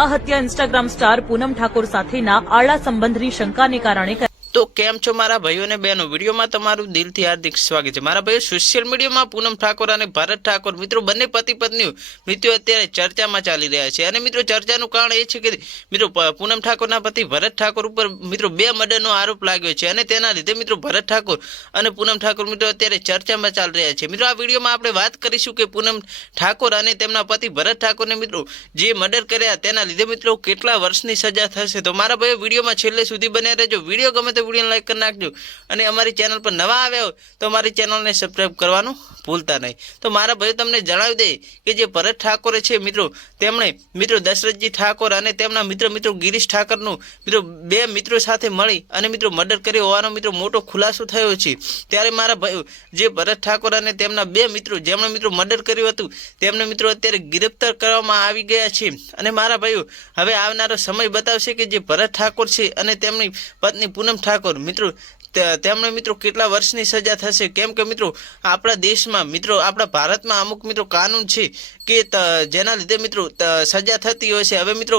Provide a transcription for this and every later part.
આ હત્યા Instagram star પૂનમ ઠાકોર સાથેના આળા સંબંધની શંકાને કારણે તો કેમ છો મારા ભાઈઓ અને બહેનો, વિડીયોમાં તમારું દિલથી હાર્દિક સ્વાગત છે। મારા ભાઈઓ, સોશિયલ મીડિયામાં પૂનમ ઠાકોર અને ભરત ઠાકોર મિત્રો બંને પતિ પત્નીઓ મિત્રો અત્યારે ચર્ચામાં ચાલી રહ્યા છે। અને મિત્રો ચર્ચાનું કારણ એ છે કે મિત્રો પૂનમ ઠાકોરના પતિ ભરત ઠાકોર ઉપર મિત્રો 2 મર્ડરનો આરોપ લાગ્યો છે અને તેના લીધે મિત્રો ભરત ઠાકોર અને પૂનમ ઠાકોર મિત્રો અત્યારે ચર્ચામાં ચાલી રહ્યા છે। મિત્રો આ વિડીયોમાં આપણે વાત કરીશું કે પૂનમ ઠાકોર અને તેમના પતિ ભરત ઠાકોરને મિત્રો જે મર્ડર કર્યા તેના લીધે મિત્રો કેટલા વર્ષની સજા થશે। તો મારા ભાઈઓ, વિડીયોમાં છેલ્લે સુધી બન્યા રહેજો। વિડીયો ગમે તો વિડીયોને લાઈક કરી નાખજો અને અમારી ચેનલ પર નવા આવ્યા હોય તો અમારી ચેનલને સબસ્ક્રાઇબ કરવાનું ભૂલતા નહીં। તો મારા ભાઈઓ, તમને જણાવી દઈએ કે જે ભરત ઠાકોરે છે મિત્રો તેમણે મિત્રો દશરથજી ઠાકોર અને તેમના મિત્રો ગિરીશ ઠાકરનું મિત્રો 2 મિત્રો સાથે મળી અને મિત્રો મર્ડર કર્યો હોવાનો મિત્રો મોટો ખુલાસો થયો છે। ત્યારે મારા ભાઈઓ, જે ભરત ઠાકોર અને તેમના 2 મિત્રો જેમણે મિત્રો મર્ડર કર્યું હતું તેમને મિત્રો અત્યારે ગ્રેપ્તાર કરવામાં આવી ગયા છે। અને મારા ભાઈઓ, હવે આવનારો સમય બતાવશે કે જે ભરત ઠાકોર છે અને તેમની પત્ની પૂનમ ઠાકોર મિત્રો તેમણે મિત્રો કેટલા વર્ષની સજા થશે। કેમ કે મિત્રો આપણા દેશમાં મિત્રો આપણા ભારતમાં અમુક મિત્રો કાનૂન છે કે જેના લીધે મિત્રો સજા થતી હોય છે। હવે મિત્રો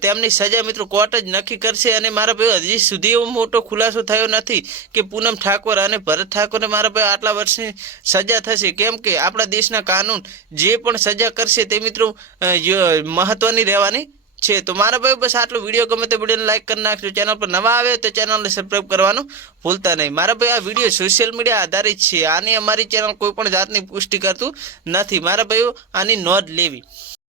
તેમની સજા મિત્રો કોર્ટ જ નક્કી કરશે। અને મારા ભાઈઓ, હજી સુધી એવો મોટો ખુલાસો થયો નથી કે પૂનમ ઠાકોર અને ભરત ઠાકોરને મારા ભાઈ આટલા વર્ષની સજા થશે। કેમ કે આપણા દેશના કાનૂન જે પણ સજા કરશે તે મિત્રો મહત્વની રહેવાની છે। તો મારા ભાઈ, બસ આટલો વિડીયો ગમે તો વિડીયોને લાઈક કરી નાખજો। ચેનલ પર નવા આવે તો ચેનલને સબસ્ક્રાઇબ કરવાનું ભૂલતા નહીં। મારા ભાઈ, આ વિડીયો સોશિયલ મીડિયા આધારિત છે। આની અમારી ચેનલ કોઈ પણ જાતની પુષ્ટિ કરતું નથી। મારા ભાઈઓ, આની નોંધ લેવી।